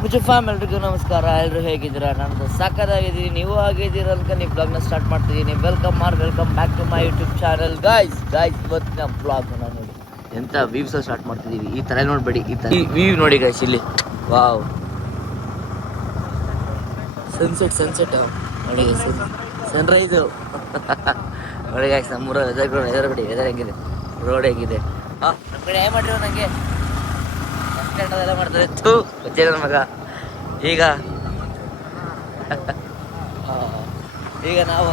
ಪುಜ fam ಎಲ್ರಿಗೂ ನಮಸ್ಕಾರ. ಎಲ್ಲರೂ ಹೇಗಿದ್ದೀರಾ? ನಾನು ಸಾಕಾಗಿದ್ದೀನಿ, ನೀವು ಹಾಗಿದ್ದೀರ ಅಂತ ನೀವು ಬ್ಲಾಗ್ನ ಸ್ಟಾರ್ಟ್ ಮಾಡ್ತಿದ್ದೀನಿ. Welcome back to my YouTube channel guys. ಇವತ್ತಿನ ಬ್ಲಾಗ್ನ ನೋಡಿ ಎಂಥ ವ್ಯೂವ್ಸ್ ಸ್ಟಾರ್ಟ್ ಮಾಡ್ತಿದ್ದೀವಿ. ಈ ಥರ ನೋಡಬೇಡಿ, ಈ ಥರ ವ್ಯೂ ನೋಡಿ ಗೈಸ್. ಇಲ್ಲಿ ವಾವ್, ಸನ್ಸೆಟ್ ನೋಡಿ, ಸನ್ರೈಸು ನೋಡಿ ಗೈಸ್. ನಮ್ಮೂರ ವೆದರ್ ಹೆಂಗಿದೆ, ರೋಡ್ ಹೇಗಿದೆ. ನಮ್ಮ ಕಡೆ ಏನು ಮಾಡಿರೋ ನನಗೆ ಅದೆಲ್ಲ ಮಾಡ್ತಾರೆ ಬಚ್ಚೆ ನನ್ನ ಮಗ. ಈಗ ನಾವು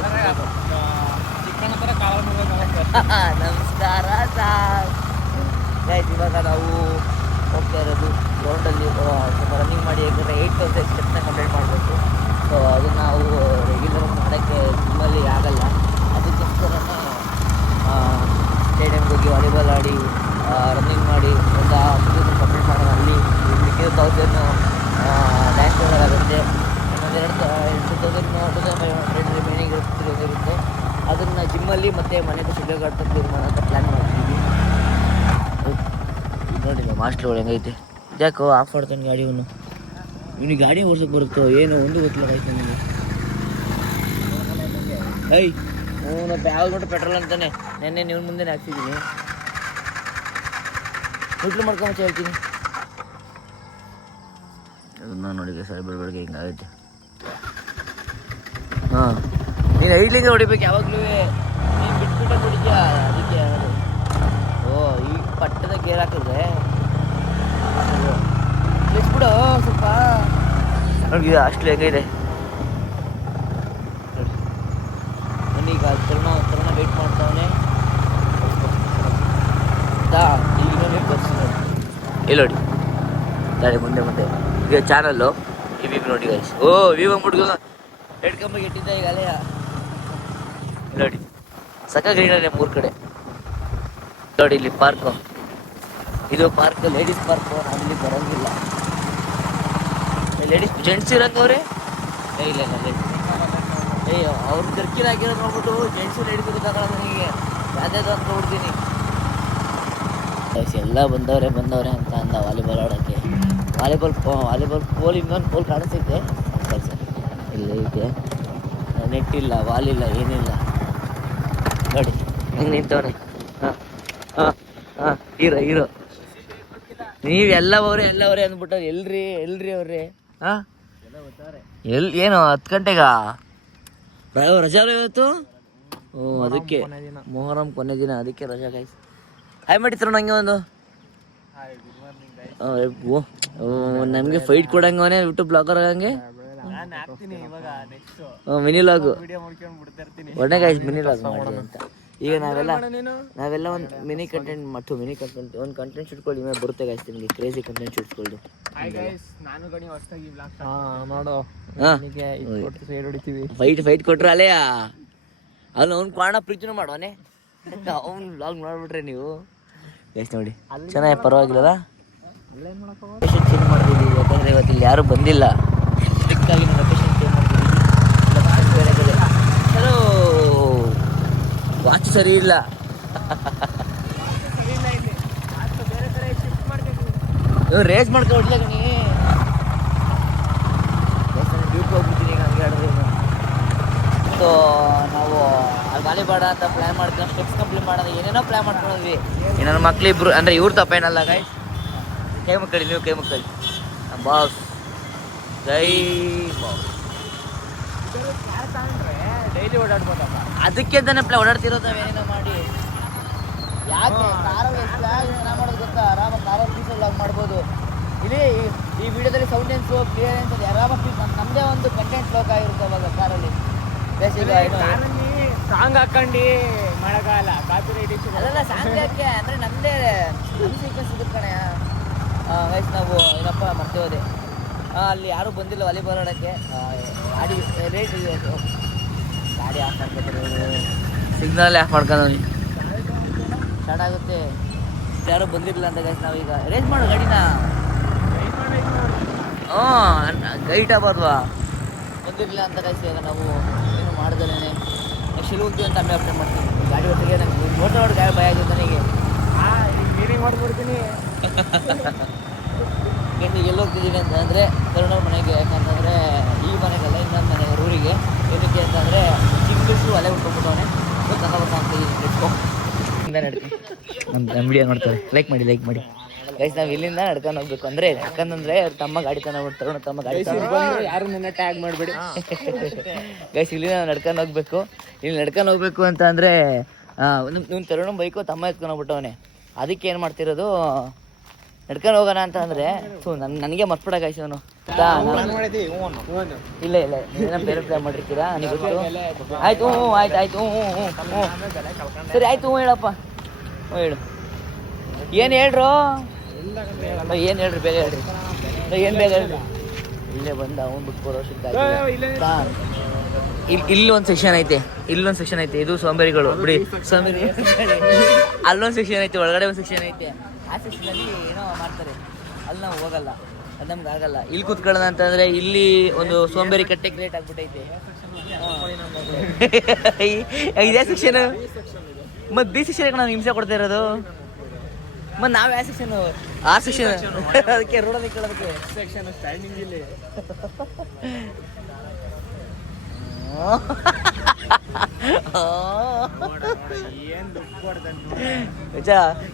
ನಮಸ್ಕಾರ ಇವಾಗ ನಾವು ಹೋಗ್ತಾ ಇರೋದು ಗ್ರೌಂಡಲ್ಲಿ ಸ್ವಲ್ಪ ರನ್ನಿಂಗ್ ಮಾಡಿ. ಯಾಕಂದರೆ 8,000 ಸ್ಟೆಪ್ನ ಕಂಪ್ಲೀಟ್ ಮಾಡಬೇಕು. ಸೊ ಅದನ್ನು ನಾವು ರೆಗ್ಯುಲರ್ ಮಾಡೋಕ್ಕೆ ಜಿಮ್ಮಲ್ಲಿ ಆಗಲ್ಲ. ಅದಕ್ಕೋಸ್ಕರ ಸ್ಟೇಡಿಯಮ್ಗೆ ಹೋಗಿ ವಾಲಿಬಾಲ್ ಆಡಿ ರನ್ನಿಂಗ್ ಮಾಡಿ ಒಂದು 10,000 ಕಂಪ್ಲೀಟ್ ಮಾಡೋಣ. ಅಲ್ಲಿ 10,000 ಡ್ಯಾನ್ಸ್ ಮಾಡೋದಾಗುತ್ತೆ. ಇನ್ನೊಂದು 2,500 ರಿಮೈನಿಂಗ್ ಇರುತ್ತೆ. ಅದನ್ನು ಜಿಮ್ಮಲ್ಲಿ ಮತ್ತು ಮನೆಗೆ ಸುಳ್ಳಗಾಡ್ತಾ ಕ್ಲೀನ್ ಮಾಡೋ ಅಂತ ಪ್ಲ್ಯಾನ್ ಮಾಡ್ತೀವಿ. ನೋಡಿಲ್ಲ ಮಾಸ್ಟ್ರು ಹೆಂಗೈತೆ. ಯಾಕೋ ಆಫ್ ಮಾಡ್ತಾನೆ ಗಾಡಿ. ಇವನಿಗೆ ಗಾಡಿ ಓಡಿಸೋಕೆ ಬರುತ್ತೋ ಏನೋ ಒಂದು ಗೊತ್ತಿಲ್ಲ ಆಯ್ತು ನನಗೆ. ಅವನಪ್ಪ ಯಾವ್ದು ನೋಡ್ರಿ ಪೆಟ್ರೋಲ್ ಅಂತಾನೆ. ನೆನ್ನೆ ನೀವು ಮುಂದೆ ಹಾಕ್ತಿದ್ದೀನಿ. ಮುಟ್ಲು ಮಾಡ್ಕೊಂಬಚ್ಚೆ ಹೇಳ್ತೀನಿ. ಅದನ್ನ ನೋಡಿ ಸರ್, ಬೆಳಗ್ಗೆ ಹಿಂಗಾಗೈತೆ. ಹಾಂ, ನೀನು ಐಡ್ಲಿಂದ ಹೊಡಿಬೇಕು ಯಾವಾಗಲೂ. ನೀನು ಬಿಟ್ಬಿಟ್ಟೆ ಹೊಡಿತೀಯ, ಅದಕ್ಕೆ. ಓ, ಈ ಪಟ್ಟದ ಗೇರ್ ಹಾಕಿದ್ರೆ ಬಿಡು ಸ್ವಲ್ಪ ನೋಡಿ. ಅಷ್ಟು ಹೆಂಗಿದೆ ನೋಡಿ. ಈಗ ತರುಣ ವೆಯ್ಟ್ ಮಾಡ್ತಾವನೆ. ಈಗ ನೋಡಿ ಬಸ್ ಇಲ್ಲಿ ನೋಡಿ ಗಾಡಿ ಮುಂದೆ ಈಗ ಚಾನಲ್ಲು ಈ ವ್ಯೂ ನೋಡಿ ಗೈಸ್. ಓ, ವ್ಯೂ ಅಂದ್ಬಿಟ್ಟು ಎಡ್ಕೊಂಬಗೆ ಇಟ್ಟಿದ್ದ ಈಗ ಅಲೆಯ ನೋಡಿ. ಸಕ್ಕ ಗ್ರೀನರಿ 3 ಕಡೆ ನೋಡಿ. ಇಲ್ಲಿ ಪಾರ್ಕು, ಇದು ಪಾರ್ಕ್ ಲೇಡೀಸ್ ಪಾರ್ಕು. ನಾವಿಲ್ಲಿ ಬರೋಂಗಿಲ್ಲ. ಲೇಡೀಸ್ ಜೆಂಟ್ಸ್ ಇರೋಂಗವ್ರೆ. ಇಲ್ಲ ಅವ್ರು ಜರ್ಕಿಲಾಗಿರೋದು ನೋಡ್ಬಿಟ್ಟು ಜೆಂಟ್ಸು ಲೇಡೀಸ್ ಗೊತ್ತಾಗಲ್ಲ ನನಗೆ. ಯಾವ್ದಾದ್ರು ಅಂತ ನೋಡ್ತೀನಿ. ಎಲ್ಲ ಬಂದವ್ರೆ ಅಂತ ಅಂದ ವಾಲಿಬಾಲ್ ಆಡೋಕ್ಕೆ. ವಾಲಿಬಾಲ್ ಪೋಲ್ ಇನ್ನೊಂದು ಪೋಲ್ ಕಾಣಿಸ್ತೈತೆ. ಇಲ್ಲ ಐತೆ, ನೆಟ್ ಇಲ್ಲ, ವಾಲ್ ಇಲ್ಲ, ಏನಿಲ್ಲ ನೋಡಿ ಹೆಂಗೆ ನಿಂತವ್ರೆ. ಹೀರೋ ನೀವೆಲ್ಲವರೇ ಅಂದ್ಬಿಟ್ಟು ಎಲ್ರಿ ಅವ್ರಿ. ಏನು 10 ಗಂಟೆಗ ರಜಾ ಇವತ್ತು? ಅದಕ್ಕೆ ಮೊಹರಂ ಕೊನೆ ದಿನ, ಅದಕ್ಕೆ ರಜಾ ಗೈಸ್. ಹಾಯ್ ಮಾಡಿದ್ರು ನಂಗೆ ಒಂದು. ನಮಗೆ ಫೈಟ್ ಕೊಡಂಗವನೇ ಯೂಟ್ಯೂಬ್ ಬ್ಲಾಗರ್ ಆಗಂಗೆ. ಮಿನಿ ಲಾಗು ಒಳ್ಳೆ ಗೈಸ್, ಮಿನಿ ಲಾಗ್ ಮಾಡಿ ಅಂತ. ಈಗ ನಾವೆಲ್ಲ ಒಂದು ಮಿನಿ ಕಂಟೆಂಟ್ ಒಂದು ಕಂಟೆಂಟ್ ಶೂಟ್ಕೊಳ್ಳಿ. ಮೇಲೆ ಬರುತ್ತೆ ಗೈಸ್ ನಿಮಗೆ ಕ್ರೇಜಿ ಕಂಟೆಂಟ್ ಶೂಟ್ಸ್ಕೊಳ್ಳಿ. ಫೈಟ್ ಕೊಟ್ರು ಅಲ್ಲೇ ಅಲ್ಲಿ ಅವ್ನು ಕಾರಣ ಪ್ರೀತಿನೂ ಮಾಡೋನೆ. ಅವ್ನು ವ್ಲಾಗ್ ನೋಡ್ಬಿಟ್ರೆ ನೀವು ಗೈಸ್ ನೋಡಿ. ಚೆನ್ನಾಗಿ ಪರವಾಗಿಲ್ಲ. ಲೊಕೇಶನ್ ಚೇಂಜ್ ಮಾಡ್ತೀವಿ ಯಾಕಂದರೆ ಇವತ್ತು ಇಲ್ಲಿ ಯಾರೂ ಬಂದಿಲ್ಲ. ಅದಕ್ಕಾಗಿ ನಾವು ಲೊಕೇಶನ್ ಚೇಂಜ್ ಮಾಡ್ತೀವಿ. ಬೇರೆ ಚಲೋ ವಾಚ್ ಸರಿ ಇಲ್ಲ. ರೇಸ್ ಮಾಡ್ಕೊ ಹೊಡ್ಲ ಕಣಿ. ಡ್ಯೂಟಿ ಹೋಗ್ಬಿಡ್ತೀನಿ ಈಗ ಹಂಗೆ ಆಡಿದ್ರೆ. ಸೊ ನಾವು ವಾಲಿಬಾಲ್ ಅಂತ ಪ್ಲ್ಯಾನ್ ಮಾಡ್ತೀವಿ. ಸ್ಟೆಪ್ಸ್ ಕಂಪ್ಲೀಟ್ ಮಾಡೋದು ಏನೇನೋ ಪ್ಲ್ಯಾನ್ ಮಾಡ್ಕೊಂಡಿದ್ವಿ. ನನ್ನ ಮಕ್ಳಿಬ್ರು ಅಂದರೆ ಇವ್ರು ತಪ್ಪೇನಲ್ಲ ಗೈ. ಕೈ ಮುಕ್ಕಳಿ ಬಾಸ್. ಜೈ ಬಾಸ್. ಡೈಲಿ ಓಡಾಡ್ಬೋದಪ್ಪ, ಅದಕ್ಕೆ ಅಂತಾನೆ ಓಡಾಡ್ತಿರೋದು ನಾವೇನೇನೋ ಮಾಡಿ. ಯಾಕೆ ಕಾರಲ್ಲಿ ಎಷ್ಟು ಚೆನ್ನಾಗಿ ಮಾಡೋದು ಗೊತ್ತಾ? ಆರಾಮ ಕಾರಲ್ಲಿ ಪೀಸಲ್ಲಿ ಲಾಗ್ ಮಾಡ್ಬೋದು. ಇಲ್ಲಿ ಈ ವಿಡಿಯೋದಲ್ಲಿ ಸೌಂಡೆನ್ಸು ಕ್ಲಿಯರೆನ್ಸ್ ಅದು ಆರಾಮ ಪೀಸ್. ನಮ್ಮದೇ ಒಂದು ಕಂಟೆಂಟ್ ಲೋಕ ಆಗಿರುತ್ತೆ ಅವಾಗ ಕಾರಲ್ಲಿ. ಸಾಂಗ್ ಹಾಕೊಂಡು ಮಳೆಗಾಲ ಅದೆಲ್ಲ ಸಾಂಗ್ ಯಾಕೆ ಅಂದರೆ ನಮ್ಮದೇ ಸೀಕ್ವೆನ್ಸ್ ಇರುತ್ತೆ ಕಣೆ. ವಯಸ್ಸು ನಾವು ಏನಪ್ಪ ಮತ್ತೆ ಹೋದೆ. ಅಲ್ಲಿ ಯಾರೂ ಬಂದಿಲ್ಲ ವಾಲಿಬಾಲ್ ಆಡೋಕ್ಕೆ. ಗಾಡಿ ರೇಟ್ ಗಾಡಿ ಆಫ್ ಮಾಡ್ಕೊತಾರೆ. ಸಿಗ್ನಲ್ ಆಫ್ ಮಾಡ್ಕೊಂಡು ಸ್ಟಾರ್ಟ್ ಆಗುತ್ತೆ. ಯಾರೂ ಬಂದಿರಲಿಲ್ಲ ಅಂತ ಗೈಸ್. ನಾವೀಗ ರೇಸ್ ಮಾಡೋ ಗಾಡಿನ ಗೈಟ್ ಆಗ್ಬಾರ್ದು. ಬಂದಿರಲಿಲ್ಲ ಅಂತ ಗೈಸ್. ಈಗ ನಾವು ಏನು ಮಾಡ್ದಲೇ ನೆಕ್ಸ್ಟ್ ಇಲ್ಲಿ ಹೋಗ್ತೀವಿ ಅಂತ ಆಮೇಲೆ ಅಪ್ಡೇಟ್ ಮಾಡ್ತೀನಿ. ಗಾಡಿ ಹೊತ್ತಿಗೆ ನಂಗೆ ನೋಡಿ ಗಾಡಿ ಭಯ ಆಗುತ್ತೆ ನನಗೆ. ನೀರಿಗೆ ಮಾಡ್ಬಿಡ್ತೀನಿ. ಎಲ್ಲಿ ಹೋಗ್ತಿದ್ದೀವಿ ಅಂತಂದರೆ ತರುಣವ್ರ ಮನೆಗೆ. ಯಾಕಂತಂದರೆ ಈ ಮನೆಗಲ್ಲ, ಇನ್ನೊಂದು ಮನೆಗೆ ಊರಿಗೆ. ಏನಕ್ಕೆ ಅಂತಂದರೆ ಚಿಂಗ್ಲಿಸು ಅಲೆ ಉಟ್ಕೊಂಡ್ಬಿಟ್ಟವನೆ ನಮ್ಮ ವಿಡಿಯೋ ನೋಡ್ತಾರೆ. ಲೈಕ್ ಮಾಡಿ ಗೈಸ್. ನಾವು ಇಲ್ಲಿಂದ ನಡ್ಕೊಂಡು ಹೋಗ್ಬೇಕು. ಅಂದರೆ ಯಾಕಂತಂದರೆ ತಮ್ಮ ಗಾಡಿ ತಗೊಂಡು ತಮ್ಮ ಗಾಡಿ ಯಾರು ನನ್ನ ಟ್ಯಾಗ್ ಮಾಡಬೇಡಿ ಗೈಸ್. ಇಲ್ಲಿಂದ ನಡ್ಕೊಂಡು ಹೋಗ್ಬೇಕು. ಇಲ್ಲಿ ನಡ್ಕೊಂಡು ಹೋಗ್ಬೇಕು ಅಂತ ಅಂದರೆ ನಿಮ್ಮ ತರುಣ ಬೈಕು ತಮ್ಮ ಎತ್ಕೊಂಡು ಹೋಗ್ಬಿಟ್ಟವನೆ. ಅದಕ್ಕೆ ಏನು ಮಾಡ್ತಿರೋದು, ನಡ್ಕೊಂಡು ಹೋಗೋಣ ಅಂತ ಅಂದರೆ ನನಗೆ ಮರ್ಸ್ಬಿಡ ಗೈಸ್ ಅವನು. ಇಲ್ಲ ಏನೋ ಬೇರೆ ಪ್ಲಾನ್ ಮಾಡಿರ್ತೀರಾ ನೀವು ಗೊತ್ತು. ಆಯ್ತು ಆಯ್ತು ಸರಿ ಆಯ್ತು ಹೇಳಪ್ಪ. ಹೇಳು ಏನು ಹೇಳ್ರು, ಏನು ಹೇಳ್ರಿ ಬೇಗ ಹೇಳ್ರಿ, ಏನು ಬೇಗ ಹೇಳ್ರಿ. ಇಲ್ಲೇ ಬಂದ ಅವ್ನು ಬಿಟ್ಕೊಡೋ ಇಲ್ಲೊಂದು ಸೆಕ್ಷನ್ ಐತೆ. ಇದು ಸೋಂಬೇರಿಗಳು ಬಿಡಿ, ಸೋಂಬೇರಿ. ಅಲ್ಲೊಂದು ಸೆಕ್ಷನ್ ಐತೆ, ಒಳಗಡೆ ಒಂದು ಸೆಕ್ಷನ್ ಐತೆ. ಆ ಸೆಕ್ಷನಲ್ಲಿ ಏನೋ ಮಾಡ್ತಾರೆ, ಅಲ್ಲಿ ನಾವು ಹೋಗಲ್ಲ, ಅದು ನಮ್ಗೆ ಆಗಲ್ಲ. ಇಲ್ಲಿ ಕೂತ್ಕೊಳ್ಳೋಣ ಅಂತಂದರೆ ಇಲ್ಲಿ ಒಂದು ಸೋಂಬೇರಿ ಕಟ್ಟೆ ಕ್ರಿಯೇಟ್ ಆಗ್ಬಿಟ್ಟೈತೆ. ಇದೇ ಸೆಕ್ಷನ್ ಮತ್ತು ಬಿ ಸೆಕ್ಷನ್ ನಾವು ಹಿಂಸೆ ಕೊಡ್ತಾ ಇರೋದು. ಮತ್ತು ನಾವು ಯಾವ ಸೆಕ್ಷನ್, ಆ ಸೆಕ್ಷನ್ ಅದಕ್ಕೆ ರೋಡಲ್ಲಿ ಕೇಳೋದಕ್ಕೆ ಸೆಕ್ಷನ್ ಸ್ಟ್ಯಾಂಡಿಂಗ್ ಇಲ್ಲಿ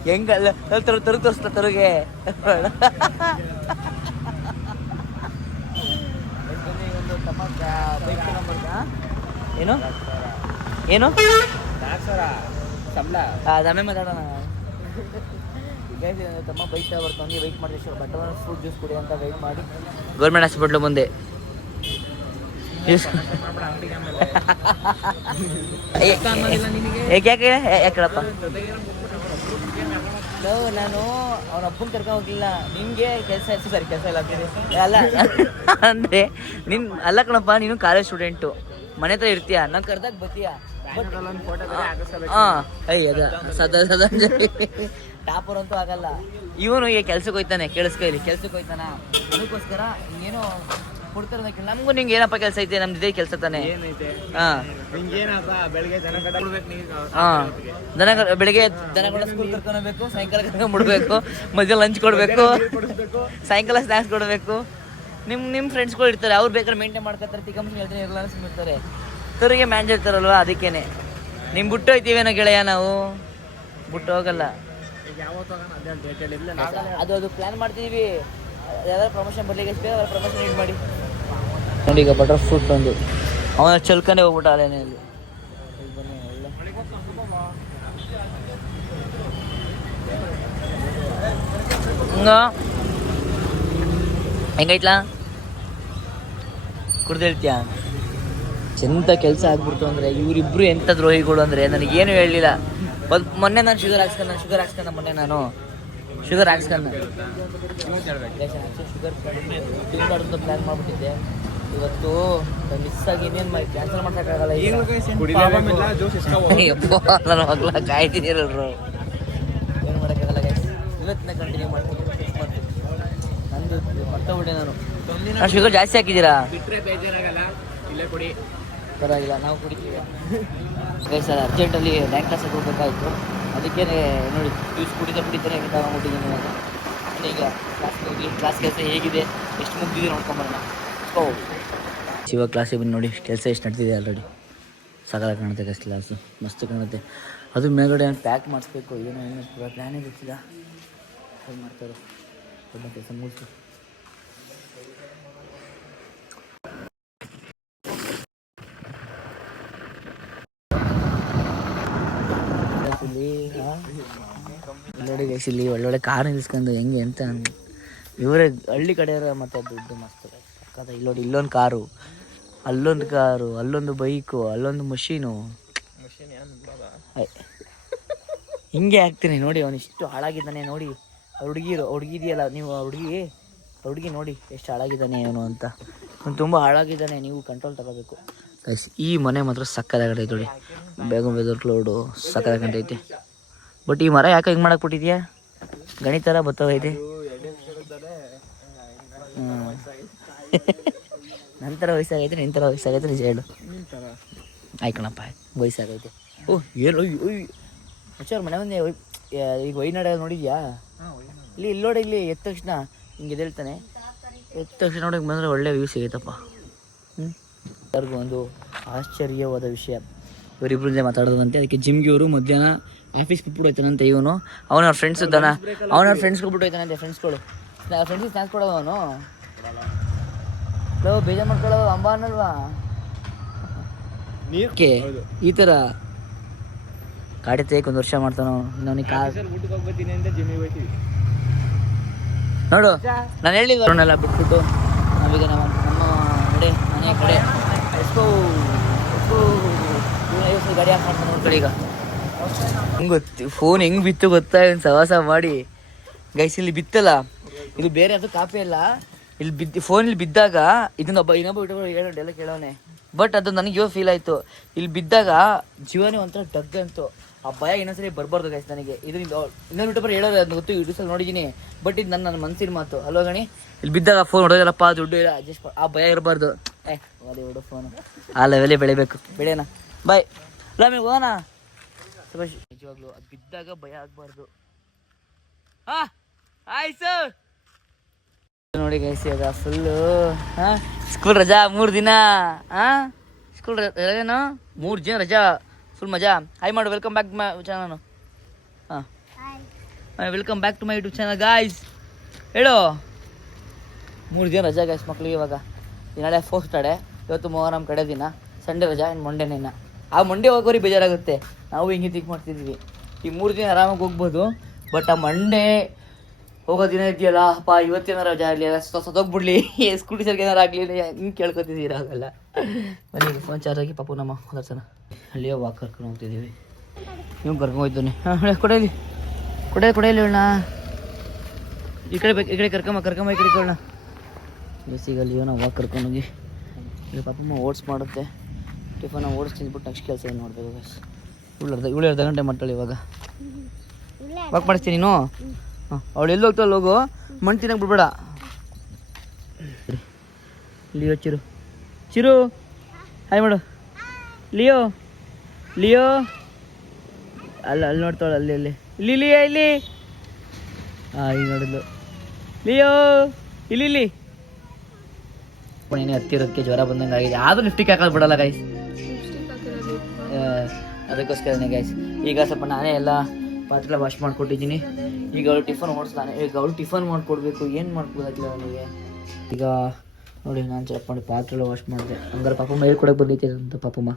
ಹೆಂಗಲ್ಲ ತೋರಿಸ್ತಾ ತರುಗೆ. ಏನು ಏನು ದಮ್ಮೆ ಮಾತಾಡೋಣ. ತಮ್ಮ ಬೈಕ್ ಬರ್ತಾವೆ, ವೆಯ್ಟ್ ಮಾಡಿ ಬಟರ್ ಫ್ರೂಟ್ ಜ್ಯೂಸ್ ಕುಡಿ ಅಂತ ವೆಯ್ಟ್ ಮಾಡಿ ಗೌರ್ಮೆಂಟ್ ಹಾಸ್ಪಿಟ್ಲು ಮುಂದೆ. ಯಾಕೇಳಪ್ಪ, ನಾನು ಅವನ ಅಪ್ಪನ ಕರ್ಕೊಂಡು ಹೋಗಿಲ್ಲ. ನಿಮಗೆ ಕೆಲಸ ಇಲ್ಲ ಅಲ್ಲ ಅಂದರೆ ಅಲ್ಲ ಕಣಪ್ಪ, ನೀನು ಕಾಲೇಜ್ ಸ್ಟೂಡೆಂಟು, ಮನೆ ಹತ್ರ ಇರ್ತೀಯ, ನಂಗೆ ಕರ್ದಾಗ ಬರ್ತೀಯ. ಟಾಪರ್ ಅಂತೂ ಆಗಲ್ಲ. ಇವನು ಈಗ ಕೆಲ್ಸಕ್ಕೆ ಹೋಯ್ತಾನೆ, ಕೇಳಿಸ್ಕೈಲಿ ಕೆಲ್ಸಕ್ಕೆ ಹೋಯ್ತಾನ. ಅದಕ್ಕೋಸ್ಕರ ಏನೋ ಕೊಡ್ತಾರೆ. ನಮಗೂ ನಿಂಗೆ ಏನಪ್ಪ ಕೆಲಸ ಐತೆ, ನಮ್ದು ಇದೇ ಕೆಲಸ ತಾನೆ. ಬೆಳಿಗ್ಗೆ ದನಗಳ ಸ್ಕೂಲ್ ಕರ್ಕೊಂಡು ಹೋಗ್ಬೇಕು, ಸಾಯಂಕಾಲ ಕರ್ಕೊಂಡು ಬಿಡ್ಬೇಕು, ಮಧ್ಯ ಲಂಚ್ ಕೊಡಬೇಕು, ಸಾಯಂಕಾಲ ಸ್ನ್ಯಾಕ್ಸ್ ಕೊಡಬೇಕು. ನಿಮ್ಮ ಫ್ರೆಂಡ್ಸ್ಗಳು ಇರ್ತಾರೆ, ಅವ್ರು ಬೇಕಾದ್ರೆ ಮೇಂಟೈನ್ ಮಾಡ್ಕೊತಾರೆ, ತಿಕ್ಕಂಬ ಹೇಳ್ತಾರೆ, ಎಲ್ಲ ಇರ್ತಾರೆ. ತರಿಗೆ ಮ್ಯಾನೇಜರ್ ಇರ್ತಾರಲ್ವ, ಅದಕ್ಕೇನೆ ನಿಮ್ ಬಿಟ್ಟು ಹೋಯ್ತೀವೇನೋ ಗೆಳೆಯ. ನಾವು ಬಿಟ್ಟು ಹೋಗಲ್ಲ, ಅದು ಪ್ಲಾನ್ ಮಾಡ್ತಿದೀವಿ. ಯಾವ್ದಾದ್ರು ಪ್ರಮೋಷನ್ ಬರ್ಲಿಕ್ಕೆ ಎಷ್ಟು ಬೇಗ ಪ್ರಮೋಷನ್ ಇದು ಮಾಡಿ ನೋಡಿ. ಈಗ ಬಟರ್ ಫ್ರೂಟ್ ಒಂದು ಅವನ ಚಲ್ಕಂಡೆ ಹೋಗ್ಬಿಟ್ಟ ಅಲ್ಲೇನಲ್ಲಿ. ಹಂಗ ಹೆಂಗೈತ್ಲಾ ಕುಡ್ದು ಹೇಳ್ತೀಯ? ಎಂಥ ಕೆಲಸ ಆಗ್ಬಿಡ್ತು ಅಂದರೆ ಇವರಿಬ್ಬರು ಎಂಥ ದ್ರೋಹಿಗಳು ಅಂದರೆ ನನಗೇನು ಹೇಳಲಿಲ್ಲ. ಮೊನ್ನೆ ನಾನು ಶುಗರ್ ಹಾಕ್ಸ್ಕೊಂಡ ಮೊನ್ನೆ ನಾನು ಶುಗರ್ ಹಾಕ್ಸ್ಕೊಂಡ ಶುಗರ್ ತಿಂಬಾರ್ದು ಪ್ಲ್ಯಾನ್ ಮಾಡಿಬಿಟ್ಟಿದ್ದೆ. ಇವತ್ತು ಮಿಸ್ ಆಗಿ ಇನ್ನೇನು ಮಾಡಿ ಕ್ಯಾನ್ಸಲ್ ಮಾಡೋಕ್ಕಾಗಲ್ಲ. ನನ್ನ ಮಕ್ಕಳ ಕಾಯ್ತಿದ್ದೀರಲ್ರು, ಏನು ಮಾಡೋಕ್ಕಾಗಲ್ಲ ಗೈಸ್. ಇವತ್ತಿನ ಕಂಟಿನ್ಯೂ ಮಾಡ್ತೀನಿ. ನಂದು ಮರ್ತೋಗ್ಬಿಟ್ಟೆ ನಾನು ಶುಗರ್ ಜಾಸ್ತಿ ಹಾಕಿದ್ದೀರಾ? ಪರವಾಗಿಲ್ಲ, ನಾವು ಕುಡಿತೀವಿ ಗೈಸ್. ಅರ್ಜೆಂಟಲ್ಲಿ ಡ್ಯಾನ್ಸ್ ಕ್ಲಾಸಿಗೆ ಹೋಗ್ಬೇಕಾಯ್ತು, ಅದಕ್ಕೆ ನೋಡಿ ಜ್ಯೂಸ್ ಕುಡಿತಾನೆ ತಗೊಂಡ್ಬಿಟ್ಟಿದ್ದೀನಿ ನಾನು. ಈಗ ಕ್ಲಾಸ್ಗೆ ಹೋಗಿ ಕ್ಲಾಸ್ ಕೆಲಸ ಹೇಗಿದೆ, ಎಷ್ಟು ಮುಗ್ದಿದೆ ನೋಡ್ಕೊಂಬರೋಣ. ಇವಾಗ ಕ್ಲಾಸಿಗೆ ಬಂದು ನೋಡಿ ಕೆಲಸ ಎಷ್ಟು ನಡ್ತಿದೆ. ಆಲ್ರೆಡಿ ಸಕಾಲ ಕಾಣುತ್ತೆ ಗೈಸ್, ಕ್ಲಾಸು ಮಸ್ತ್ ಕಾಣುತ್ತೆ. ಅದು ಮೇಲ್ಗಡೆ ಏನು ಪ್ಯಾಕ್ ಮಾಡಿಸ್ಬೇಕು, ಏನೋ ಪೂರ ಪ್ಲ್ಯಾನೇ ಗೊತ್ತಿಲ್ಲ. ಏನು ಮಾಡ್ತಾರೆ ದೊಡ್ಡ ಕೆಲಸ ಮುಗಿಸು. ನೋಡಿ ಗೈಸ್, ಇಲ್ಲಿ ಒಳ್ಳೊಳ್ಳೆ ಕಾರ್ ನಿಲ್ಸ್ಕೊಂಡು ಹೆಂಗೆ ಅಂತ ಇವರೇ ಹಳ್ಳಿ ಕಡೆಯವ್ರ. ಮತ್ತು ದುಡ್ಡು ಮಸ್ತ್ ಪಕ್ಕದ. ಇಲ್ಲಿ ನೋಡಿ, ಇಲ್ಲೊಂದು ಕಾರು, ಅಲ್ಲೊಂದು ಕಾರು, ಅಲ್ಲೊಂದು ಬೈಕು, ಅಲ್ಲೊಂದು ಮಷೀನು. ಹಿಂಗೆ ಆಗ್ತೀನಿ ನೋಡಿ. ಅವನು ಇಷ್ಟು ಹಾಳಾಗಿದ್ದಾನೆ ನೋಡಿ. ಹುಡುಗಿ ಇದೆಯಲ್ಲ, ನೀವು ಹುಡುಗಿ ನೋಡಿ ಎಷ್ಟು ಹಾಳಾಗಿದ್ದಾನೆ ಅವನು ಅಂತ. ಅವ್ನು ತುಂಬ ಹಾಳಾಗಿದ್ದಾನೆ, ನೀವು ಕಂಟ್ರೋಲ್ ತಗೋಬೇಕು ಗೈಸ್. ಈ ಮನೆ ಮಾತ್ರ ಸಕ್ಕದಾಗೈತೆ ನೋಡಿ, ಬೇಗ ಕ್ಲೌಡು ಸಕ್ಕದಾಗಂಟೈತೆ. ಬಟ್ ಈ ಮರ ಯಾಕೆ ಹಿಂಗೆ ಮಾಡಕ್ಬಿಟ್ಟಿದ್ಯಾ? ಗಣಿತರ ಬತ್ತೋಗೈತೆ. ನಂತರ ವಯಸ್ಸಾಗೈತೆ, ನಿಂತರ ವಯಸ್ಸಾಗೈತೆ, ನಿಜ ಹೇಳು. ಆಯ್ಕಣಪ್ಪ, ವಯಸ್ಸಾಗೈತೆ. ಓಹ್ ಏನು ಅವ್ರ ಮನೆ ಮುಂದೆ ಈಗ ವೈನಾಡ ನೋಡಿದ್ಯಾ? ಇಲ್ಲಿ ನೋಡಿ, ಇಲ್ಲಿ ಎದ್ದ ತಕ್ಷಣ ಹಿಂಗೆ ಎದ್ದೇಳ್ತಾನೆ, ಎದ್ದ ತಕ್ಷಣ ನೋಡೋಕೆ ಬಂದರೆ ಒಳ್ಳೆ ವ್ಯೂ ಸಿಗುತ್ತಪ್ಪ. ಎಲ್ಲರಿಗೂ ಒಂದು ಆಶ್ಚರ್ಯವಾದ ವಿಷಯ, ಇವರಿಬ್ಬರ ಜೊತೆ ಮಾತಾಡೋದಂತೆ. ಅದಕ್ಕೆ ಜಿಮ್ಗೆ ಇವರು ಮಧ್ಯಾಹ್ನ ಆಫೀಸ್ ಬಿಟ್ಬಿಟ್ಟು ಹೋಯ್ತಾನಂತೆ. ಇವನು ಅವನ ಫ್ರೆಂಡ್ಸ್ ಇದ್ದಾನ, ಅವನ ಫ್ರೆಂಡ್ಸ್ಗಳು ಬಿಟ್ಟು ಹೋಯ್ತಾನಂತೆ. ಫ್ರೆಂಡ್ಸ್ಗೆ ಸ್ನ್ಯಾಕ್ಸ್ ಕೊಡೋದು ಅವನು. ಲೋ ಬೇಜಾರು ಮಾಡ್ಕೊಳ್ಳೋ ಅಂಬ ಅನ್ನಲ್ವಾ ನೀರ್ಕೆ ಈ ಥರ ಗಾಡಿ ತೆಗೆ 1 ವರ್ಷ ಮಾಡ್ತಾನ ನನಗೆ ಊಟಕ್ಕೆ ಹೋಗ್ಬತ್ತೀನಿ ಅಂತ ಜಿಮ್ಮಿಗೆ ಹೋಗ್ತೀವಿ. ನೋಡು ನಾನು ಹೇಳಿಲ್ಲ ಬಿಟ್ಬಿಟ್ಟು ನಾವೀಗ ನಮ್ಮ ನಡೆ ಮನೆಯ ಕಡೆ ಗಾಡಿ ಹಾಕಿ ಮಾಡ್ತಾನೆ ಒಂದು ಕಡೆ. ಈಗ ಹೆಂಗೆ ಗೊತ್ತು ಫೋನ್ ಹೆಂಗೆ ಬಿತ್ತು ಗೊತ್ತಾ, ಒಂದು ಸವಾಸ ಮಾಡಿ ಗೈಸ್. ಇಲ್ಲಿ ಬಿತ್ತಲ್ಲ, ಇದು ಬೇರೆ ಅದು ಕಾಪಿ ಅಲ್ಲ. ಇಲ್ಲಿ ಫೋನಲ್ಲಿ ಬಿದ್ದಾಗ ಇನ್ನೊಬ್ಬ ಇಟ್ಟು ಹೇಳೋಣ ಕೇಳೋನೆ. ಬಟ್ ಅದು ನನಗೆ ಇವಾಗ ಫೀಲ್ ಆಯಿತು. ಇಲ್ಲಿ ಬಿದ್ದಾಗ ಜೀವನೇ ಒಂಥರ ಡಗ್ ಅಂತು. ಆ ಭಯ ಇನ್ನೊಂದ್ಸರಿ ಬರಬಾರ್ದು ಗೈಸ್ ನನಗೆ. ಇದು ಇನ್ನೊಂದು ಬಿಟ್ಟು ಹೇಳೋರು ಅದನ್ನ ಗೊತ್ತು, ಇಡೀ ಸಲ ನೋಡಿದ್ದೀನಿ. ಬಟ್ ಇದು ನನ್ನ ಮನಸ್ಸಿನ ಮಾತು ಅಲ್ವಾ ಗಣಿ. ಇಲ್ಲಿ ಬಿದ್ದಾಗ ಫೋನ್ ಹೊಡೋದಲ್ಲಪ್ಪ, ದುಡ್ಡು ಇಲ್ಲ, ಅಡ್ಜಸ್ಟ್ ಆ ಭಯ ಇರಬಾರ್ದು. ಹೊಡು ಫೋನು ಆ ಲೆವೆಲೇ ಬೆಳಿಬೇಕು. ಬೆಳೆಯೋಣ ಬಾಯ್ ರಾಮಿ ಹೋಗೋಣ. ನಿಜವಾಗ್ಲು ಅದು ಬಿದ್ದಾಗ ಭಯ ಆಗಬಾರ್ದು. ಆಯ್ತು ನೋಡಿ ಗೈಸ್, ಇವಾಗ ಫುಲ್ಲು ಸ್ಕೂಲ್ ರಜಾ 3 ದಿನ. ಸ್ಕೂಲ್ ರಜಾನು 3 ದಿನ ರಜಾ, ಫುಲ್ ಮಜಾ. ಹಾಯ್ ಮಾಡು, welcome back to my channel. Welcome back to my YouTube channel guys. ಹೇಳು 3 ದಿನ ರಜಾ ಗೈಸ್ ಮಕ್ಳಿಗೆ. ಇವಾಗ ನಾಳೆ ಫೋಸ್ಟ್ ಸ್ಟಾರ್ಡೆ. ಇವತ್ತು ಮೊಹರಂ ಕಡೆ ದಿನ, ಸಂಡೇ ರಜಾ, ಇನ್ನು ಮಂಡೇನೇನ. ಆ ಮಂಡೇ ಹೋಗೋರಿಗೆ ಬೇಜಾರಾಗುತ್ತೆ. ನಾವು ಹಿಂಗೆ ಥಿಂಕ್ ಮಾಡ್ತಿದ್ವಿ, ಈ 3 ದಿನ ಆರಾಮಾಗಿ ಹೋಗ್ಬೋದು. ಬಟ್ ಆ ಮಂಡೇ ಹೋಗೋ ದಿನ ಇದೆಯಲ್ಲ ಅಪ್ಪ, ಇವತ್ತೇನಾರು ರಜಾ ಆಗಲಿ, ಸತ್ತೋಗ್ಬಿಡ್ಲಿ, ಸ್ಕೂಟಿ ಸರ್ಗೆ ಏನಾರು ಆಗಲಿ, ಹಿಂಗೆ ಕೇಳ್ಕೊತಿದ್ದೀರ ಆಗಲ್ಲ. ಬನ್ನಿ ಫೋನ್ ಚಾರ್ಜ್ ಆಗಿ ಪಾಪು ನಮ್ಮ ಹೊದರ್ಸನ ಅಲ್ಲಿಯೋ ವಾಕ್ ಕರ್ಕೊಂಡು ಹೋಗ್ತಿದ್ದೀವಿ. ನೀವು ಕರ್ಕೊಂಡು ಹೋಯ್ತಾನೆ. ಕೊಡಲಿ ಹೇಳೋಣ. ಈ ಕಡೆ ಕರ್ಕೊಂಬ ಈ ಕಡೆ ಕೊಡೋಣ. ಬೇಸಿಗಲ್ಲಿ ನಾವು ವಾಕ್ ಕರ್ಕೊಂಡೋಗಿ ಇಲ್ಲಿ ಪಾಪಮ್ಮ ಓಟ್ಸ್ ಮಾಡುತ್ತೆ. ಟಿಫನ್ ಓಟ್ಸ್ ತಿಂದ್ಬಿಟ್ಟು ನೆಕ್ಸ್ಟ್ ಕೆಲಸ ಏನು ನೋಡ್ಬೇಕು ಬಸ್. ಇವಳು ಅರ್ಧ ಗಂಟೆ ಮಾಡ್ತಾಳೆ ಇವಾಗ. ವಾಕ್ ಮಾಡಿಸ್ತೀನಿ ನೀನು. ಅವಳು ಎಲ್ಲಿ ಹೋಗ್ತಾಳೆ ಹೋಗು, ಮಣ್ಣು ತಿನ್ನಕ್ಕೆ ಬಿಡ್ಬೇಡ. ಲಿಯೋ ಚಿರು ಹಾಯ್ ಮಾಡು. ಲಿಯೋ ಅಲ್ಲಿ ನೋಡ್ತಾಳೆ, ಅಲ್ಲಿ ಇಲ್ಲಿ ಈಗ ನೋಡಿದ್ಲು. ಲಿಯೋ ಇಲ್ಲಿ ಏನೇ ಹತ್ತಿರೋದಕ್ಕೆ ಜ್ವರ ಬಂದಂಗೆ ಆಗಿದೆ. ಆದರೂ ಲಿಫ್ಟಿಗೆ ಹಾಕೋದು ಬಿಡಲ್ಲ ಗೈಸ್, ಅದಕ್ಕೋಸ್ಕರನೇ ಗೈಸ್. ಈಗ ಸ್ವಲ್ಪ ನಾನೇ ಎಲ್ಲ ಪಾತ್ರೆ ವಾಶ್ ಮಾಡಿಕೊಟ್ಟಿದ್ದೀನಿ. ಈಗ ಅವಳು ಟಿಫನ್ ಓಡಿಸ್ಲಾನೆ. ಈಗ ಅವಳು ಟಿಫನ್ ಮಾಡಿಕೊಡ್ಬೇಕು, ಏನು ಮಾಡ್ಕೊಡೋದಿಲ್ಲ ಅವನಿಗೆ. ಈಗ ನೋಡಿ ನಾನು ಚೆಕ್ ಮಾಡಿ ಪಾತ್ರೆ ವಾಶ್ ಮಾಡಿದೆ. ಹಂಗಾರೆ ಪಾಪಮ್ಮ ಹೇಳ್ಕೊಡಕ್ಕೆ ಬಂದೈತೆ ಅಂತ ಪಾಪಮ್ಮ.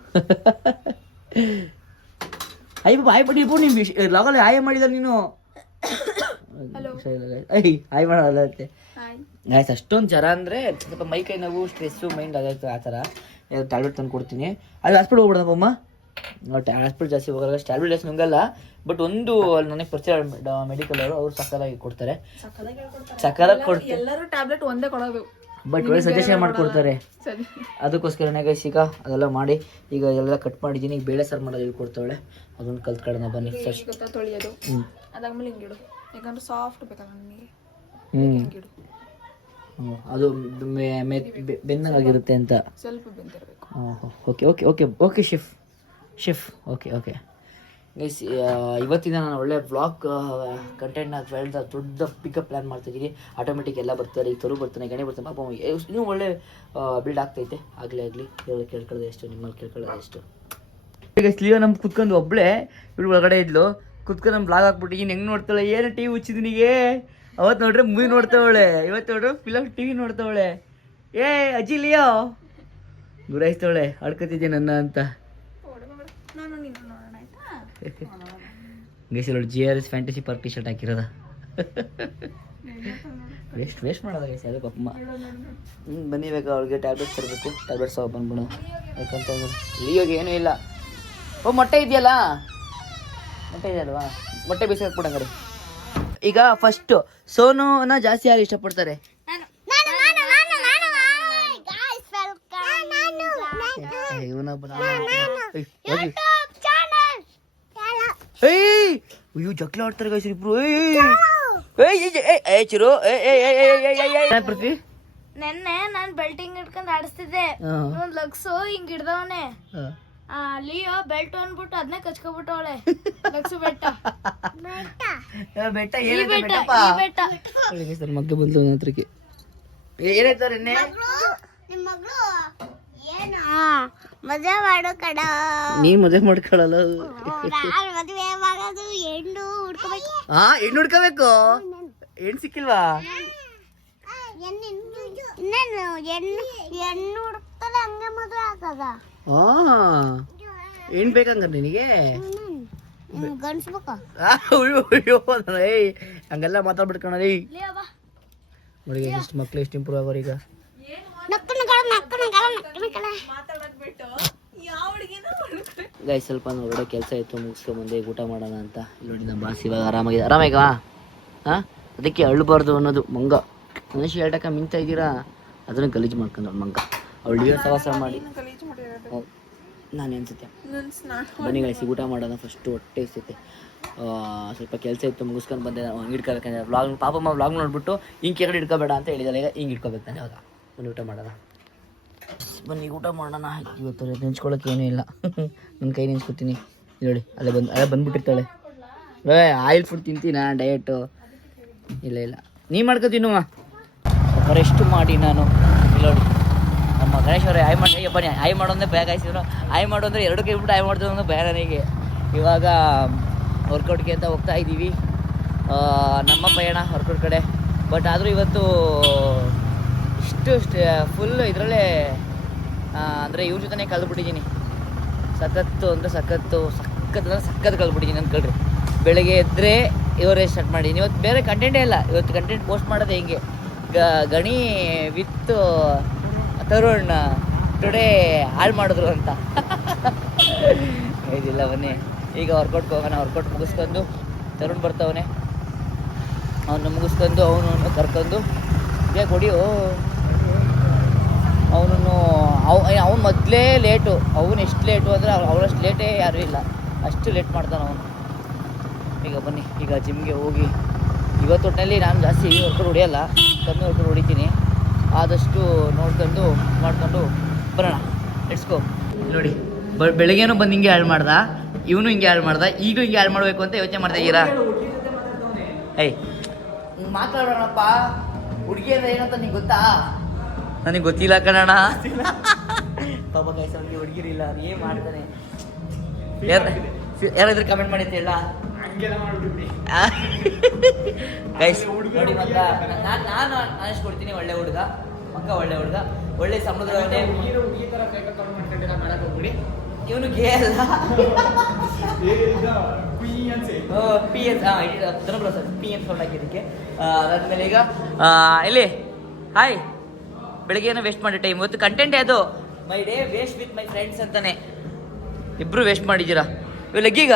ಆಯ್ ಬಡಿ ನೀವು ಲಾಗಲ್ಲಿ ಆಯ್ ಮಾಡಿದ ನೀನು. ಆಯ್ ಮಾಡೋದಲ್ಲತ್ತೆ ಗಾಯ್ಸ್. ಅಷ್ಟೊಂದು ಜ್ವರ ಅಂದರೆ ಸ್ವಲ್ಪ ಮೈ ಕೈ ನೋವು, ಸ್ಟ್ರೆಸ್ಸು, ಮೈಂಡ್ ಆಗೈತೆ. ಆ ಥರ ಟ್ಯಾಬ್ಲೆಟ್ ತಂದು ಕೊಡ್ತೀನಿ. ಅದು ಹಾಸ್ಪಿಟ್ಲ್ ಹೋಗ್ಬಿಡೋದಪ್ಪ. ಹಾಸ್ಪಿಟ್ಲ್ ಜಾಸ್ತಿ ಹೋಗಲ್ಲ, ಟ್ಯಾಬ್ಲೆಟ್ ಜಾಸ್ತಿ ನುಂಗಲ್ಲ. ಬಟ್ ಒಂದು ನನಗೆ ಪರಿಚಯ ಮೆಡಿಕಲ್ ಅವರು ಸಕ್ಕಲಾಗಿ ಕೊಡ್ತಾರೆ, ಸಕ್ಕಲಾಗಿ ಕೊಡ್ತಾರೆ. ಎಲ್ಲರೂ ಟ್ಯಾಬ್ಲೆಟ್ ಒಂದೇ ಕೊಡೋದು, ಬಟ್ ಒಳ್ಳೆ ಸಜೆಷನ್ ಮಾಡಿಕೊಡ್ತಾರೆ. ಅದಕ್ಕೋಸ್ಕರನೇ ಗೈಸ್ ಈಗ ಅದೆಲ್ಲ ಮಾಡಿ ಈಗ ಎಲ್ಲ ಕಟ್ ಮಾಡಿದ್ದೀನಿ. ಈಗ ಬೇಳೆ ಸಾರು ಮಾಡೋದು ಹೇಳ್ಕೊಡ್ತಾಳೆ, ಅದನ್ನು ಕಲ್ತ್ಕೊಳ್ಳೋಣ ಬನ್ನಿ. ತೊಳೆಯೋದು ಅದಾದ್ಮೇಲೆ ಹಿಂಗಿಡು, ಯಾಕಂದ್ರೆ ಸಾಫ್ಟ್ ಬೇಕಲ್ಲ ನನಗೆ. ಅದು ಬೆಂದಂಗಾಗಿರುತ್ತೆ ಅಂತ ಸ್ವಲ್ಪ ಬೆಂದಿರಬೇಕು. Okay okay okay okay ಶಿಫ್ okay guys. ಇವತ್ತಿನ ನಾನು ಒಳ್ಳೆ ವ್ಲಾಗ್ ಕಂಟೆಂಟ್ನ ದೊಡ್ಡ ಪಿಕಪ್ ಪ್ಲ್ಯಾನ್ ಮಾಡ್ತಾಯಿದ್ದೀನಿ. ಆಟೋಮೆಟಿಕ್ ಎಲ್ಲ ಬರ್ತಾರೆ. ಈಗ ತರು ಬರ್ತಾನೆ, ಗಣೆ ಬರ್ತಾನೆ, ಪಾಪ ಇನ್ನೂ ಒಳ್ಳೆ ಬಿಲ್ಡ್ ಆಗ್ತೈತೆ. ಆಗಲಿ ಕೇಳ್ಕೊಳ್ಳೋದು ಎಷ್ಟು, ನಿಮ್ಮಲ್ಲಿ ಕೇಳ್ಕೊಳ್ಳೋದು ಎಷ್ಟು. ಈಗ ಲಿಯೋ ನಮ್ಗೆ ಕುತ್ಕೊಂಡು ಒಬ್ಬಳೇ ಇವಳು ಒಳಗಡೆ ಇದ್ಲು, ಕುತ್ಕೊಂಡು ನಮ್ಮ ಬ್ಲಾಗ್ ಹಾಕ್ಬಿಟ್ಟಿದ್ದೀನಿ. ಹೆಂಗೆ ನೋಡ್ತಾಳೆ, ಏನು ಟಿ ವಿ ಹುಚ್ಚಿದನಿಗೆ. ಅವತ್ತು ನೋಡ್ರೆ ಮೂವಿ ನೋಡ್ತಾವಳೆ, ಇವತ್ತು ನೋಡ್ರೆ ಫಿಲಮ್ ಟಿವಿ ನೋಡ್ತಾವಳೆ. ಅಜ್ಜಿ ಲಿಯೋ ಗುರಾಯಿಸ್ತವಳೆ, ಆಡ್ಕೊತಿದ್ದೆ ನನ್ನ ಅಂತ. Guys GRS fantasy park T shirt ಹಾಕಿರೋದ. ವೇಸ್ಟ್ ಮಾಡೋದ ಗೈಸ್ ಅದು ಪಾಪಮ್ಮ. ಬನ್ನಿ ಬೇಕಾ ಅವ್ಳಿಗೆ ಟ್ಯಾಬ್ಲೆಟ್ಸ್ ತರಬೇಕು. ಟ್ಯಾಬ್ಲೆಟ್ಸ್ ಬಂದ್ಬಿಡು, ಯಾಕಂತಂದ್ರೆ ಲಿಯೋಗೆ ಏನೂ ಇಲ್ಲ. ಮೊಟ್ಟೆ ಇದೆಯಲ್ಲ, ಮೊಟ್ಟೆ ಇದೆಯಲ್ವಾ, ಮೊಟ್ಟೆ ಬೇಯಿಸಿ ಹಾಕ್ಬಿಡಂಗಾರೆ. ಈಗ ಫಸ್ಟ್ ಸೋನುನ ಜಾಸ್ತಿ ಯಾರು ಇಷ್ಟಪಡ್ತಾರೆ? ಅಯ್ಯೋ ಜಗ್ಲ ಆಡ್ತಾರೆ ಗೈಸ್ ಇಬ್ರು. ಚಿರು ಪ್ರತಿ ನೆನ್ನೆ ನಾನ್ ಬೆಲ್ಟಿಂಗ್ ಹಿಡ್ಕೊಂಡ್ ಆಡಿಸ್ತಿದ್ದೆ, ಒಂದ್ ಲಗ್ಸು ಹಿಂಗ್ ಹಿಡ್ದವನೆ. ಲಿಯೋ ಬೆಲ್ಟ್ ಅಂದ್ಬಿಟ್ಟು ಅದನ್ನೇ ಕಚ್ಕೊಬಿಟ್ಟವಳೆ ಲಕ್ಸು ಬೆಟ್ಟ ಬೆಟ್ಟ ಈ ಬೆಟ್ಟ ಈ ಬೆಟ್ಟ ಮಗ್ಗ ಬಂತು ನನ್ನ ಹತ್ರಕ್ಕೆ ಏನಾಯ್ತಾರೆ ಎಣ್ಣೆ ನಿಮ್ಮ ಮಗಳು ಏನು ಮದುವೆ ಮಾಡು ಕಡ ನೀ ಮದುವೆ ಮಾಡ್ಕೊಳ್ಳಲ್ಲ ನಾನು ಮದುವೆ ಮಾಡೋದು ಹೆಣ್ಣು ಹುಡ್ಕೋಬೇಕು ಹೆಣ್ಣು ಹುಡ್ಕೋಬೇಕು ಹೆಣ್ಣು ಸಿಕ್ಕಿಲ್ವಾ ಇನ್ನೇನು ಹೆಣ್ಣು ಹುಡುಕ್ತಲ್ಲ ಹಂಗೆ ಮದುವೆ ಆಗದ ಹೆಣ್ಣು ಬೇಕಂಗ ನಿನಗೆ ಗಂಡ್ಸ್ಬೇಕ ಏಯ್ ಹಂಗೆಲ್ಲ ಮಾತಾಡ್ಬಿಡ್ಕಣ ರೀ ಲಿಯೋ ಬಾ ನೋಡಿ ಎಷ್ಟು ಮಕ್ಳು ಎಷ್ಟು ಇಂಪ್ರೂವ್ ಆಗೋರು ಈಗ ಗೈ ಸ್ವಲ್ಪ ಹೊರಗಡೆ ಕೆಲಸ ಇತ್ತು ಮುಗಿಸ್ಕೊಂಬಂದೆ ಈಗ ಊಟ ಮಾಡೋಣ ಅಂತ ಇಲ್ಲಿ ನೋಡಿ ನಮ್ಮ ಬಾಸ್ ಇವಾಗ ಆರಾಮಾಗ ಹಾಂ ಅದಕ್ಕೆ ಅಳ್ಳಬಾರ್ದು ಅನ್ನೋದು ಮಂಗ ಮನುಷ್ಯ ಹೇಳ್ಟಕ್ಕ ಮಿಂತ ಇದ್ದೀರಾ ಅದನ್ನು ಗಲೀಜು ಮಾಡ್ಕೊಂಡು ಮಂಗ ಅವಳು ಏನು ಸವಾಸ ಮಾಡಿ ನಾನು ಅನ್ಸುತ್ತೆ ಬನ್ನಿ ಗಾಯ್ಸಿ ಊಟ ಮಾಡೋಣ ಫಸ್ಟು ಹೊಟ್ಟೆ ಇರ್ತೈತೆ ಸ್ವಲ್ಪ ಕೆಲಸ ಇತ್ತು ಮುಗಿಸ್ಕೊಂಡು ಬಂದೆ ಹಂಗೆ ಇಟ್ಕೋಬೇಕಂದ್ರೆ ವ್ಲಾಗ್ ಪಾಪಮ್ಮ ವ್ಲಾಗ್ ನೋಡ್ಬಿಟ್ಟು ಹಿಂಗೆ ಕೆರಡು ಇಟ್ಕೋಬೇಡ ಅಂತ ಹೇಳಿದಾರೆ ಈಗ ಹಿಂಗೆ ಇಟ್ಕೋಬೇಕು ನಾನು ಇವಾಗ ಬನ್ನಿ ಊಟ ಮಾಡೋಣ ಬನ್ನಿ ಊಟ ಮಾಡೋಣ ಇವತ್ತು ನೆಂಚ್ಕೊಳ್ಳೋಕೆ ಏನೂ ಇಲ್ಲ ನನ್ನ ಕೈ ನೆಂಚ್ಕೊತೀನಿ ನೋಡಿ ಅಲ್ಲೇ ಬಂದ್ಬಿಟ್ಟಿರ್ತಾಳೆ ಆಯಿಲ್ ಫುಡ್ ತಿಂತೀನಾ ಡಯಟು ಇಲ್ಲ ನೀ ಮಾಡ್ಕೊತೀನಮ್ಮ ರೆಸ್ಟ್ ಮಾಡಿ ನಾನು ಇಲ್ಲಿ ನೋಡಿ ನಮ್ಮ ಗಣೇಶ್ ಅವರೇ ಆಯ್ ಮಾಡಿ ಬನ್ನಿ ಆಯ್ ಮಾಡೋದೇ ಬ್ಯಾಗ್ ಆಯ್ಸಿದ್ರು ಆಯ್ ಮಾಡು ಅಂದರೆ ಎರಡು ಕೈ ಬಿಟ್ಟು ಆಯ್ ಮಾಡ್ತಿದ್ರು ಬೇಡ ನನಗೆ ಇವಾಗ ವರ್ಕೌಟ್ಗೆ ಅಂತ ಹೋಗ್ತಾ ಇದ್ದೀವಿ ನಮ್ಮ ಪಯಣ ವರ್ಕೌಟ್ ಕಡೆ ಬಟ್ ಆದರೂ ಇವತ್ತು ಇಷ್ಟು ಫುಲ್ ಇದರಲ್ಲೇ ಅಂದರೆ ಇವ್ರ ಜೊತೆನೇ ಕಳೆದ್ಬಿಟ್ಟಿದ್ದೀನಿ ಸಖತ್ತು ಕಳೆದ್ಬಿಟ್ಟಿದ್ದೀನಿ ಅಂದ್ಕೊಳ್ರಿ ಬೆಳಗ್ಗೆ ಎದ್ದರೆ ಇವರೇ ಸ್ಟಾರ್ಟ್ ಮಾಡಿದ್ದೀನಿ ಇವತ್ತು ಬೇರೆ ಕಂಟೆಂಟೇ ಇಲ್ಲ ಇವತ್ತು ಕಂಟೆಂಟ್ ಪೋಸ್ಟ್ ಮಾಡೋದೇ ಹಿಂಗೆ ಗಣಿ ವಿತ್ ತರುಣ್ ಟುಡೇ ಹಾಳು ಮಾಡಿದ್ರು ಅಂತ ಇದಿಲ್ಲ ಬನ್ನಿ ಈಗ ವರ್ಕೌಟ್ಗೆ ಹೋಗೋಣ ವರ್ಕೌಟ್ ಮುಗಿಸ್ಕೊಂಡು ತರುಣ್ ಬರ್ತವನೆ ಅವನ್ನ ಮುಗಿಸ್ಕೊಂಡು ಅವನನ್ನು ಕರ್ಕೊಂಡು ಈಗ ಕೊಡಿಯೋ ಅವನನ್ನು ಅವ್ನು ಮೊದಲೇ ಲೇಟು ಅವನು ಎಷ್ಟು ಲೇಟು ಅಂದರೆ ಅವನಷ್ಟು ಲೇಟೇ ಯಾರೂ ಇಲ್ಲ ಅಷ್ಟು ಲೇಟ್ ಮಾಡ್ತಾನೆ ಅವನು ಈಗ ಬನ್ನಿ ಈಗ ಜಿಮ್ಗೆ ಹೋಗಿ ಇವತ್ತೊಟ್ಟಿನಲ್ಲಿ ನಾನು ಜಾಸ್ತಿ ವರ್ಕೌಟ್ ಹೊಡೆಯಲ್ಲ ಕಮ್ಮಿ ವರ್ಕೌಟ್ ಹೊಡಿತೀನಿ ಆದಷ್ಟು ನೋಡ್ಕೊಂಡು ಮಾಡ್ಕೊಂಡು ಬರೋಣ ಲೆಟ್ಸ್ಗೋ ನೋಡಿ ಬೆಳಗ್ಗೆನೂ ಬಂದು ಹಿಂಗೆ ಹಾಳು ಮಾಡ್ದ ಇವನು ಹಿಂಗೆ ಹಾಳು ಮಾಡ್ದ ಈಗಲೂ ಹಿಂಗೆ ಹಾಳು ಮಾಡಬೇಕು ಅಂತ ಯೋಚನೆ ಮಾಡ್ತಾ ಇದ್ದೀರಾ ಏಯ್ ಮಾತಾಡೋಣಪ್ಪ ಹುಡುಗಿ ಅಂದ್ರೆ ಏನಂತ ನಿಂಗೆ ಗೊತ್ತಾ ನನಗೆ ಗೊತ್ತಿಲ್ಲ ಕಣಣ್ಣ ಪಾಪ ಗೈಸ್ ಅವ್ನಿಗೆ ಹುಡುಗಿರಿಲ್ಲ ಅದು ಏನು ಮಾಡ್ತಾನೆ ಯಾರಾದ್ರೂ ಕಮೆಂಟ್ ಮಾಡಿ ಅಂತ ಹೇಳ ಗೈಸ್ ನೋಡಿ ಮಕ್ಕ ನಾನು ಅನಿಸ್ಕೊಡ್ತೀನಿ ಒಳ್ಳೆ ಹುಡುಗ ಮಕ್ಕ ಒಳ್ಳೆ ಹುಡುಗ ಒಳ್ಳೆ ಸಂಬಳದವನೇ ಇವನು ಗೇ ಅಲ್ಲ P S Dharmaraj sir P N sound ಹಾಕಿದ್ದಕ್ಕೆ ಅದಾದ್ಮೇಲೆ ಈಗ ಇಲ್ಲಿ ಹಾಯ್ ಬೆಳಿಗ್ಗೆ ಏನೋ ವೇಸ್ಟ್ ಮಾಡಿ ಟೈಮ್ ಇವತ್ತು ಕಂಟೆಂಟೇ ಅದು my day waste with my friends ಅಂತಾನೆ ಇಬ್ಬರು ವೇಸ್ಟ್ ಮಾಡಿದ್ದೀರಾ ಇವ್ ಲೆಗ್ಗೀಗ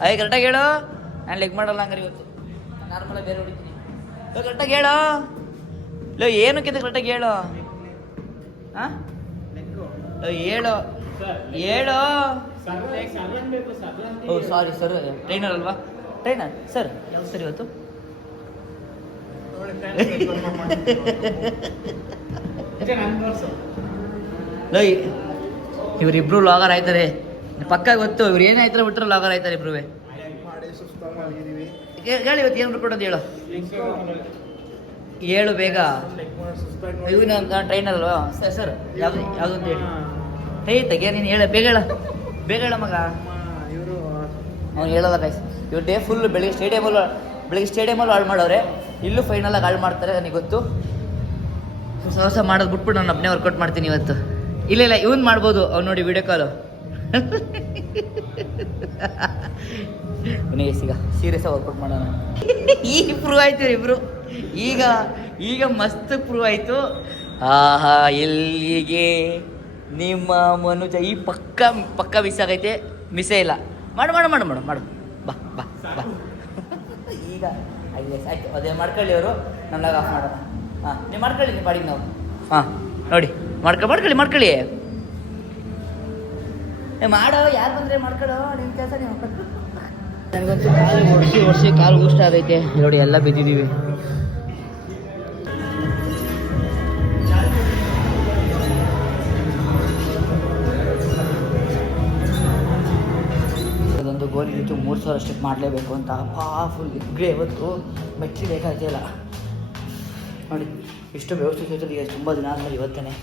ಅಯ್ಯ ಕರೆಕ್ಟಾಗಿ ಹೇಳು ನಾನು ಲೆಗ್ ಮಾಡಲ್ಲ ಹಂಗಾರೆ ಇವತ್ತು ನಾರ್ಮಲಾಗಿ ಬೇರೆ ಹೊಡಿತೀನಿ ಕರೆಕ್ಟಾಗಿ ಹೇಳು ಇಲ್ಲ ಏನಕ್ಕಿಂತ ಕರೆಕ್ಟಾಗಿ ಹೇಳು ಹಾಂ ಹೇಳು ಹೇಳು ಓ ಸಾರಿ ಸರ್ ಟ್ರೈನರ್ ಅಲ್ವಾ ಟ್ರೈನರ್ ಸರ್ ಯಾವ ಸರ್ ಇವತ್ತು ಇವರಿಬ್ರು ಲಾಗರ್ ಆಯ್ತಾರೆ ಪಕ್ಕ ಗೊತ್ತು ಇವ್ರು ಏನಾಯ್ತಾರೆ ಬಿಟ್ಟರೆ ಲಾಗರ್ ಆಯ್ತಾರೆ ಇಬ್ರು ಹೇಳಿ ಇವತ್ತು ಏನು ಕೊಡೋದು ಹೇಳು ಹೇಳು ಬೇಗ ಇವನು ಟ್ರೈನರ್ ಅಲ್ವಾ ಸರ್ ಯಾವ್ದು ಅಂತ ಹೇಳಿ ಟೈ ತೆಗಿಯ ನೀನು ಹೇಳ ಬೇಗ ಹೇಳ ಮಗ ಅವ್ನು ಹೇಳಲ್ಲ ಗೈಸ್ ಇವ್ರು ಡೇ ಫುಲ್ ಬೆಳಿಗ್ಗೆ ಸ್ಟೇಡಿಯಮಲ್ಲಿ ಹಾಳು ಮಾಡವ್ರೆ ಇಲ್ಲೂ ಫೈನಲಾಗಿ ಹಾಳು ಮಾಡ್ತಾರೆ ನನಗೆ ಗೊತ್ತು ಹೊಸ ಮಾಡೋದು ಬಿಟ್ಬಿಟ್ಟು ನಾನು ಒಬ್ಬನೇ ವರ್ಕೌಟ್ ಮಾಡ್ತೀನಿ ಇವತ್ತು ಇಲ್ಲ ಇವನು ಮಾಡ್ಬೋದು ಅವ್ನು ನೋಡಿ ವಿಡಿಯೋ ಕಾಲು ಅವನಿಗೆ ಈಗ ಸೀರಿಯಸ್ಸಾಗಿ ವರ್ಕೌಟ್ ಮಾಡೋಣ ಈಗ ಪ್ರೂವ್ ಆಯ್ತು ಇಬ್ರು ಈಗ ಮಸ್ತ್ ಪ್ರೂವ್ ಆಯಿತು ಆಹಾ ಎಲ್ಲಿಗೆ ನಿಮ್ಮ ಮನುಜ ಈ ಪಕ್ಕ ಮಿಸ್ ಆಗೈತೆ ಮಿಸ್ಸೇ ಇಲ್ಲ ಮಾಡು ಬಾ ಈಗ ಆಯ್ತು ಅದೇ ಮಾಡ್ಕೊಳ್ಳಿ ಅವರು ನಮ್ಲಾಗ ಆಫ್ ಮಾಡೋಣ ಹಾಂ ನೀವು ಮಾಡ್ಕೊಳ್ಳಿ ನೀವು ಬಾಡಿಗೆ ನಾವು ಹಾಂ ನೋಡಿ ಮಾಡ್ಕೊಳ್ಳಿ ಮಾಡೋ ಯಾರು ಬಂದರೆ ಮಾಡ್ಕೊಳ್ಳೋ ನಿಮ್ಮ ಕೆಲಸ ನೀವು ನನಗಂತೂ ಕಾಲು ಒಡಿಸಿ ಕಾಲು ಊಷ್ಟ ಆಗೈತೆ ನೋಡಿ ಎಲ್ಲ ಬಿದ್ದಿದ್ದೀವಿ ಹೇಳಿತ್ತು 3000 ಸ್ಟೆಪ್ ಮಾಡಲೇಬೇಕು ಅಂತ. ಫುಲ್ ಇಬ್ಬರೇ ಇವತ್ತು ಮೆಟ್ಲಿ ಬೇಕಾಗ್ತಿಲ್ಲ ನೋಡಿ. ಇಷ್ಟು ವ್ಯವಸ್ಥಿತ ಈಗ ತುಂಬ ದಿನ ಆದಮೇಲೆ ಇವತ್ತೇ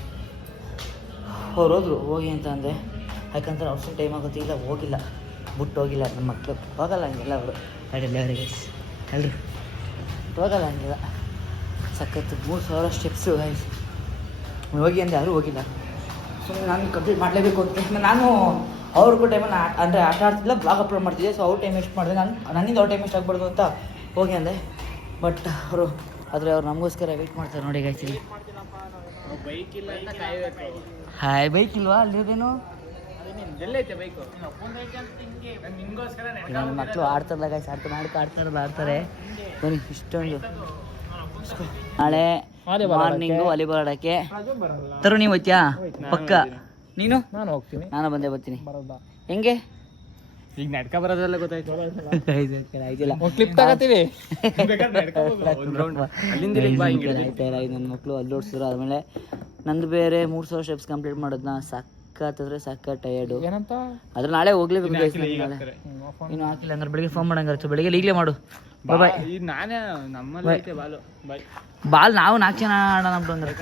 ಅವ್ರು ಹೋದ್ರು ಹೋಗಿ ಅಂತ ಅಂದೆ. ಯಾಕಂದ್ರೆ ಅವ್ರ ಟೈಮ್ ಆಗುತ್ತೆ, ಇಲ್ಲ ಹೋಗಿಲ್ಲ, ಬಿಟ್ಟು ಹೋಗಿಲ್ಲ. ನಮ್ಮ ಮಕ್ಕಳು ಹೋಗಲ್ಲ ಹಂಗೆಲ್ಲ ಅವರು ಅವರಿಗೆ ಎಲ್ಲರೂ ಹೋಗಲ್ಲ ಹಂಗೆಲ್ಲ. ಸಖತ್ತು 3000 ಸ್ಟೆಪ್ಸು ಹೋಗಿ ಅಂದರೆ ಯಾರೂ ಹೋಗಿಲ್ಲ. ಸೊ ನಾನು ಕಂಪ್ಲೀಟ್ ಮಾಡಲೇಬೇಕು ಅಂತ ನಾನು ಅವ್ರಿಗೂ ಟೈಮಲ್ಲಿ ಅಂದರೆ ಆಟ ಆಡ್ತಿಲ್ಲ, ಬ್ಲಾಗ್ ಅಪ್ಲೋಡ್ ಮಾಡ್ತಿದ್ದೆ. ಸೊ ಅವ್ರ ಟೈಮ್ ವೆಸ್ಟ್ ಮಾಡಿದೆ, ನನ್ನಿಂದ ಅವ್ರ ಟೈಮ್ ವೆಸ್ಟ್ ಆಗ್ಬಾರ್ದು ಅಂತ ಹೋಗಿ ಅಂದೆ. ಬಟ್ ಅವರು ಆದರೆ ಅವ್ರು ನಮಗೋಸ್ಕರ ವೆಯ್ಟ್ ಮಾಡ್ತಾರೆ ನೋಡಿ ಗಾಯ್ತೀವಿ. ಹಾಯ್ ಬೈಕ್ ಇಲ್ವಾ ಅಲ್ಲಿರೋದೇನು? ನನ್ನ ಮಕ್ಕಳು ಆಡ್ತಾರಲ್ಲ ಗಾಯ್ಸ್, ಆಡ್ತಾರೆ ಬನ್ನಿ. ಇಷ್ಟೊಂದು ನಾಳೆ ಮಾರ್ನಿಂಗು ವಾಲಿಬಾಲ್ ಆಡೋಕ್ಕೆ ತರು. ನೀವು ಹೋಗ್ತೀಯಾ ಪಕ್ಕ? ನೀನು? ನಾನು ಹೋಗ್ತೀನಿ. ನಾನು ಬರ್ತೀನಿ. ಹೆಂಗೆ ಈಗ ನಡ್ಕ ಬರೋದೆಲ್ಲ ಗೊತ್ತಾಯ್ತು. ಆಯ್ತಿಲ್ಲ ಕ್ಲಿಪ್ ತಗೋತೀವಿ. ನನ್ನ ಮಕ್ಕಳು ಅಲ್ಲಿ ಓಡಿಸಿದ್ರು. ಆದಮೇಲೆ ನಂದು ಬೇರೆ 3000 ಸ್ಟೆಪ್ಸ್ ಕಂಪ್ಲೀಟ್ ಮಾಡೋದನ್ನ ಸಕ್ಕ ಟಯರ್ಡು. ಏನಂತ ಅದ್ರ ನಾಳೆ ಹೋಗ್ಲೇಬೇಕು. ನಾಳೆ ಇನ್ನು ಹಾಕಿಲ್ಲ ಹಂಗಾರೆ ಬೆಳಿಗ್ಗೆ ಫೋನ್ ಮಾಡಂಗಾರೆ. ಬೆಳಿಗ್ಗೆ ಈಗಲೇ ಮಾಡು. ಬಾಯ್. ನಾನೇ ನಮ್ಮಲ್ಲಿ ಐತೆ ಬಾಲು. ಬಾಲ್ ನಾವು 4 ಜನ ಆಡೋಣ ಅಂದ್ರೆ.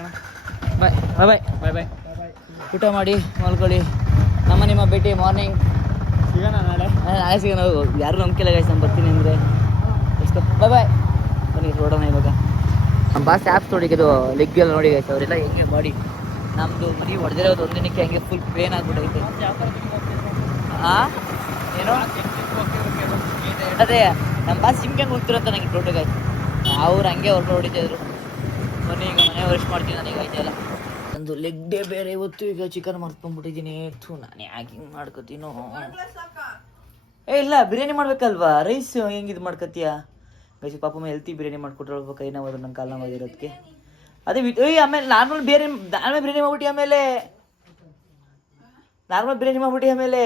ಬಾಯ್ ಬಾಯ್ ಬಾಯ್ ಬಾಯ್. ಊಟ ಮಾಡಿ ಮಲ್ಕೊಳ್ಳಿ. ನಿಮ್ಮ ಭೇಟಿ ಮಾರ್ನಿಂಗ್ ಸಿಗೋಣ ನಾಳೆ ಸಿಗೋಣ. ಯಾರು ನಂಬಿಕೆಲ್ಲ ಗಾಯ್ಸ್ ನಾನು ಬರ್ತೀನಿ ಅಂದರೆ ಬಾಯ್ ಬಾಯ್. ಬನ್ನಿ ನೋಡೋಣ ಇವಾಗ. ನಮ್ಮ ಬಾಸ್ ಆ್ಯಪ್ಸ್ ನೋಡಿ, ಇದು ಲೆಗ್ ಎಲ್ಲ ನೋಡಿ ಗಾಯ್ಸ್. ಅವರೆಲ್ಲ ಹೆಂಗೆ ಮಾಡಿ ನಮ್ಮದು ಮನೆ ಹೊಡೆದಿರೋದು ಒಂದು ದಿನಕ್ಕೆ ಹಂಗೆ ಫುಲ್ ಪೇನ್ ಆಗಿಬಿಟ್ಟೈತೆ. ಏನೋ ಅದೇ ನಮ್ಮ ಬಾಸ್ ಸಿಮ್ಗೆ ಹೆಂಗೆ ಹೋಗ್ತಿರಂತ ನನಗೆ ಟೋಟಲ್ ಗಾಯ್ಸ್. ಅವ್ರು ಹಂಗೆ ಹೊರಟು ಹೊಡಿತಾಯಿದ್ರು. ಬನ್ನಿ ಈಗ ಮನೆ ವೆಸ್ಟ್ ಮಾಡ್ತೀನಿ ನನಗೆ ಆಯ್ತಲ್ಲ. ಒಂದು ಲೆಗ್ ಡೇ ಬೇರೆ ಇವತ್ತು. ಈಗ ಚಿಕನ್ ಮರ್ತ್ಕೊಂಡ್ಬಿಟ್ಟಿದ್ದೀನಿ. ನಾನು ಯಾಕೆ ಹಿಂಗೆ ಮಾಡ್ಕೊತೀನೋ? ಇಲ್ಲ ಬಿರಿಯಾನಿ ಮಾಡ್ಬೇಕಲ್ವಾ? ರೈಸ್ ಹೆಂಗೆ ಇದು ಮಾಡ್ಕೊತೀಯ ಗೈಸ್? ಪಾಪ ಹೆಲ್ತಿ ಬಿರಿಯಾನಿ ಮಾಡ್ಕೊಟ್ರು ಕೈ ನೋವು ನನ್ನ ಕಾಲು ನೋವಾಗಿರೋದಕ್ಕೆ. ಅದೇ ಆಮೇಲೆ ನಾರ್ಮಲ್ ಬಿರಿಯಾನಿ ಮಾಡ್ಬಿಟ್ಟು ಆಮೇಲೆ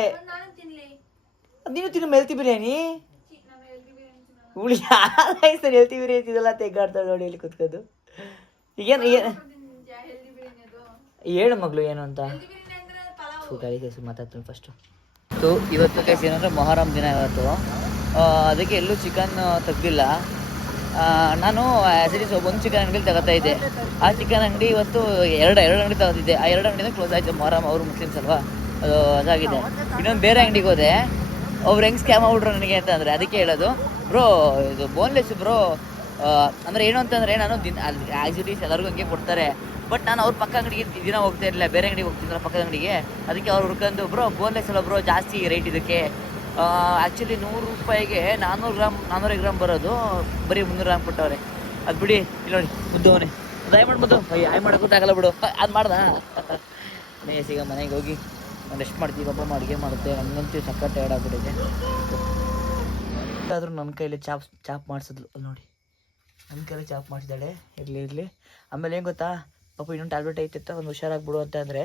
ನೀನು ತಿನ್ನು ಹೆಲ್ತಿ ಬಿರಿಯಾನಿ. ಹುಳಿ ಸರಿ ಹೆಲ್ತಿ ಬಿರಿಯಾನಿ ಇದೆಲ್ಲ ತೆಗ್ಗಾಡ್ತಾಳೆ ನೋಡಿ ಇಲ್ಲಿ ಕುತ್ಕೋದು. ಈಗೇನು ಹೇಳು ಮಗಳು ಏನು ಅಂತ ಮಾತಾಡ್ತೀನಿ ಫಸ್ಟು. ಇವತ್ತು ಕೇಸ್ ಏನಂದರೆ ಮೊಹರಂ ದಿನ ಇವತ್ತು. ಅದಕ್ಕೆ ಎಲ್ಲೂ ಚಿಕನ್ ತೆಗ್ದಿಲ್ಲ. ನಾನು ಆ್ಯಸಿಡೀಸ್ ಒಂದು ಚಿಕನ್ ಅಂಗಡಿ ತಗೋತಾ ಇದ್ದೆ. ಆ ಚಿಕನ್ ಅಂಗಡಿ ಇವತ್ತು ಎರಡು ಅಂಗಡಿ ತಗೋತಿದ್ದೆ. ಆ 2 ಅಂಗಡಿನ ಕ್ಲೋಸ್ ಆಯಿತು. ಮೊಹರಂ ಅವರು ಮುಸ್ಲಿಮ್ಸ್ ಅಲ್ವಾ, ಅದು ಅದಾಗಿದೆ. ಇನ್ನೊಂದು ಬೇರೆ ಅಂಗಡಿಗೆ ಹೋದೆ. ಅವ್ರು ಹೆಂಗೆ ಸ್ಕ್ಯಾಮ್ ಆಗ್ಬಿಟ್ರು ನನಗೆ ಅಂತ ಅಂದರೆ ಅದಕ್ಕೆ ಹೇಳೋದು. ಬ್ರೋ ಇದು ಬೋನ್ಲೆಸ್ ಬ್ರೋ. ಅಂದರೆ ಏನು ಅಂತಂದರೆ ನಾನು ಆ್ಯಸಿಡೀಸ್ ಎಲ್ಲರಿಗೂ ಹಂಗೆ ಕೊಡ್ತಾರೆ. ಬಟ್ ನಾನು ಅವ್ರ ಪಕ್ಕ ಅಂಗಡಿಗೆ ದಿನ ಹೋಗ್ತಾ ಇರಲಿಲ್ಲ, ಬೇರೆ ಅಂಗಡಿಗೆ ಹೋಗ್ತಿದ್ರಲ್ಲ ಪಕ್ಕದ ಅಂಗಡಿಗೆ. ಅದಕ್ಕೆ ಅವ್ರು ಹುಡ್ಕೊಂಡು ಬ್ರೋ ಬೋನ್ಲೆಸ್ ಅಲ್ಲ ಬ್ರೋ, ಜಾಸ್ತಿ ರೇಟ್ ಇದಕ್ಕೆ. ಆ್ಯಕ್ಚುಲಿ 100 ರೂಪಾಯಿಗೆ 400 ಗ್ರಾಮ್ ಬರೋದು, ಬರೀ 300 ಗ್ರಾಮ್ ಕೊಟ್ಟವ್ರೆ. ಅದು ಬಿಡಿ. ಇಲ್ಲಿ ನೋಡಿ ಮುದ್ದವನೇ ದಯ ಮಾಡ್ಬೋದು. ಆಯ್ ಮಾಡೋಕ್ಕಾಗಲ್ಲ ಬಿಡು. ಅದು ಮಾಡ್ದ ಈಗ ಮನೆಗೆ ಹೋಗಿ ರೆಸ್ಟ್ ಮಾಡ್ತೀವಿ. ಪಾಪ ಅಡುಗೆ ಮಾಡುತ್ತೆ. ನನಗಂತೂ ಸಕ್ಕ ಟೈರ್ಡ್ ಆಗ್ಬಿಟ್ಟಿದೆ. ಆದರೂ ನನ್ನ ಕೈಲಿ ಚಾಪ್ ಮಾಡಿಸಿದ್ಲು ನೋಡಿ. ನನ್ನ ಕೈಲಿ ಚಾಪ್ ಮಾಡಿದ್ದಾಳೆ. ಇರಲಿ. ಆಮೇಲೆ ಏನು ಗೊತ್ತಾ, ಪಾಪ ಇನ್ನೊಂದು ಟ್ಯಾಬ್ಲೆಟ್ ಐತಿತ್ತ, ಒಂದು ಹುಷಾರಾಗ್ಬಿಡು ಅಂತ ಅಂದರೆ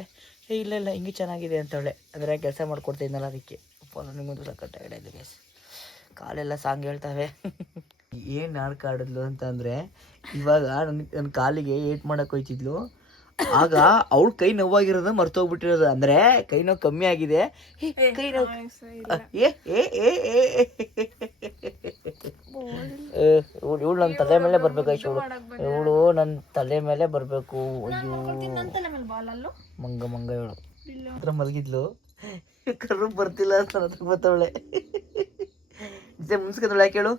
ಇಲ್ಲ ಹಿಂಗೆ ಚೆನ್ನಾಗಿದೆ ಅಂತವಳೆ. ಅಂದರೆ ಕೆಲಸ ಮಾಡ್ಕೊಡ್ತಿದ್ನಲ್ಲ ಅದಕ್ಕೆ. ಅಪ್ಪ ನನಗೊಂದು ಸಕ್ಕ ಟೈರ್ಡ್ ಆಗಿದೆ ಗೈಸ್. ಕಾಲೆಲ್ಲ ಸಾಂಗ್ ಹೇಳ್ತಾವೆ. ಏನು ನಾಡ್ಕಾಡಿದ್ಲು ಅಂತ ಅಂದರೆ, ಇವಾಗ ನನ್ನ ಕಾಲಿಗೆ ಏಟ್ ಮಾಡೋಕೆ ಹೋಯ್ತಿದ್ಲು. ಆಗ ಅವಳು ಕೈ ನೋವಾಗಿರೋದು ಮರ್ತೋಗ್ಬಿಟ್ಟಿರೋದು. ಅಂದರೆ ಕೈ ನೋವು ಕಮ್ಮಿ ಆಗಿದೆ. ಕೈ ನೋವು ಇವಳು ನನ್ನ ತಲೆ ಮೇಲೆ ಬರ್ಬೇಕಾಯ್ತು. ಇವಳು ನನ್ನ ತಲೆ ಮೇಲೆ ಬರಬೇಕು. ಅಯ್ಯೋ ಮಂಗ ಇವಳು ಹತ್ರ ಮಲಗಿದ್ಲು. ಕರು ಬರ್ತಿಲ್ಲ ಅಂತ ಬರ್ತವಳೆ. ಮುನ್ಸ್ಕೊಂಡವಳು. ಯಾಕೆ ಹೇಳು?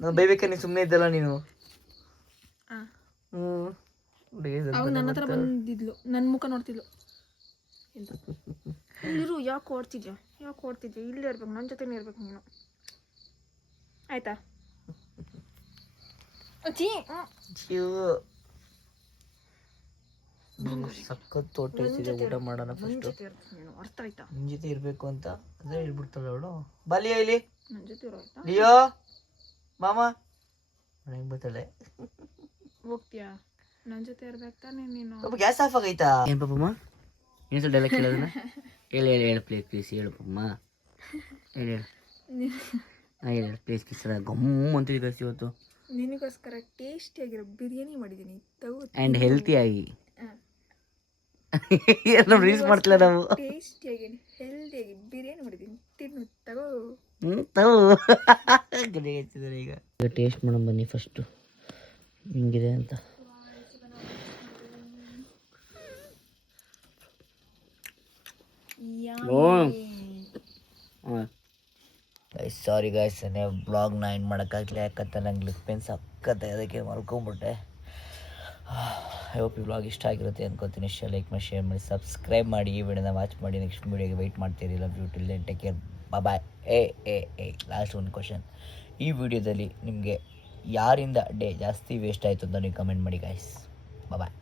ನಾನು ಬೈಬೇಕಾ? ನೀನು ಸುಮ್ಮನೆ ಇದ್ದಲ್ಲ ನೀನು. ನನ್ನ ಹತ್ರ ಬಂದಿದ್ಲು, ನನ್ನ ಮುಖ ನೋಡ್ತಿದ್ಲು. ಇರು, ಯಾಕೆ ಓಡ್ತಿದ್ಯಾ ಇಲ್ಲೇ ಇರ್ಬೇಕು, ನನ್ನ ಜೊತೆನೇ ಇರ್ಬೇಕು ನೀನು. ಆಯ್ತಾ? ಸಖತ್ ಹೊಟ್ಟೆ ಇದೆ. ಊಟ ಮಾಡೋಣ ಫಸ್ಟ್. ಅರ್ಥ ಆಯ್ತಾ? ನಿನ್ ಜೊತೆ ಇರ್ಬೇಕು ಅಂತ ಅದೇ ಹೇಳ್ಬಿಡ್ತಾಳೆ ಅವಳು. ಬಾಲಿಯಾ ಇಲ್ಲಿ ನನ್ನ ಜೊತೆ ಇರೋ ಆಯ್ತಾ? ಲಿಯೋ ಮಾಮ ಹೆಂಗ್ ಬರ್ತಾಳೆ? ಹೋಗ್ತೀಯಾ? ನನ್ನ ಜೊತೆ ಇರ್ಬೇಕು ತಾನೇ ನೀನು. ಪಾಪ ಗ್ಯಾಸ್ ಆಫ್ ಆಗೈತಾ? ಏನ್ ಪಾಪಮ್ಮ ಇನ್ನೊಂದ್ಸಲ ಡೈಲಾಗ್ ಕೇಳೋದನ್ನ ಹೇಳು ಪ್ಲೀಸ್ ಹೇಳು ಪಾಪಮ್ಮ. ಹೇಳು ಪ್ಲೀಸ್ ಗಮ್ಮು ಅಂತಿದ್ದೆ ಇವತ್ತು. ನಿನಗೋಸ್ಕರ ಟೇಸ್ಟಿಯಾಗಿರೋ ಬಿರಿಯಾನಿ ಮಾಡಿದ್ದೀನಿ ಆ್ಯಂಡ್ ಹೆಲ್ತಿಯಾಗಿ. ರೀಲ್ಸ್ ಮಾಡ್ತಿಲ್ಲ ನಾವು. ಟೇಸ್ಟಿಯಾಗಿ ಹೆಲ್ದಿಯಾಗಿ ಬಿರಿಯಾನಿ ಮಾಡಿದ್ದೀನಿ, ತಿನ್ನು ತಗೋ. ಈಗ ಟೇಸ್ಟ್ ಮಾಡೋಣ ಬನ್ನಿ ಫಸ್ಟು ಹಿಂಗಿದೆ ಅಂತ. ಸಾರಿ ಗಾಯ್ಸ್, ಬ್ಲಾಗ್ನ ಎಂಡ್ ಮಾಡೋಕ್ಕಾಗಲಿ, ಯಾಕಂತ ನಂಗೆ ಲಿಪ್ ಪೇನ್ ಸಕ್ಕತ್ತೆ, ಅದಕ್ಕೆ ಮಲ್ಕೊಂಬಿಟ್ಟೆ. ಐ ಹೋಪ್ ಈ ಬ್ಲಾಗ್ ಇಷ್ಟ ಆಗಿರುತ್ತೆ ಅನ್ಕೋತೀನಿ. ಇಷ್ಟ ಲೈಕ್ ಮಾಡಿ, ಶೇರ್ ಮಾಡಿ, ಸಬ್ಸ್ಕ್ರೈಬ್ ಮಾಡಿ, ಈ ವಿಡಿಯೋನ ವಾಚ್ ಮಾಡಿ. ನೆಕ್ಸ್ಟ್ ವೀಡಿಯೋಗೆ ವೆಯ್ಟ್ ಮಾಡ್ತೀರಿ. Love you till then, take care, bye. Last ಒಂದು ಕ್ವಶನ್, ಈ ವಿಡಿಯೋದಲ್ಲಿ ನಿಮಗೆ ಯಾರಿಂದ ಡೇ ಜಾಸ್ತಿ ವೇಸ್ಟ್ ಆಯಿತು ಅಂತ ನೀವು ಕಮೆಂಟ್ ಮಾಡಿ ಗಾಯ್ಸ್. ಬಾಯ್.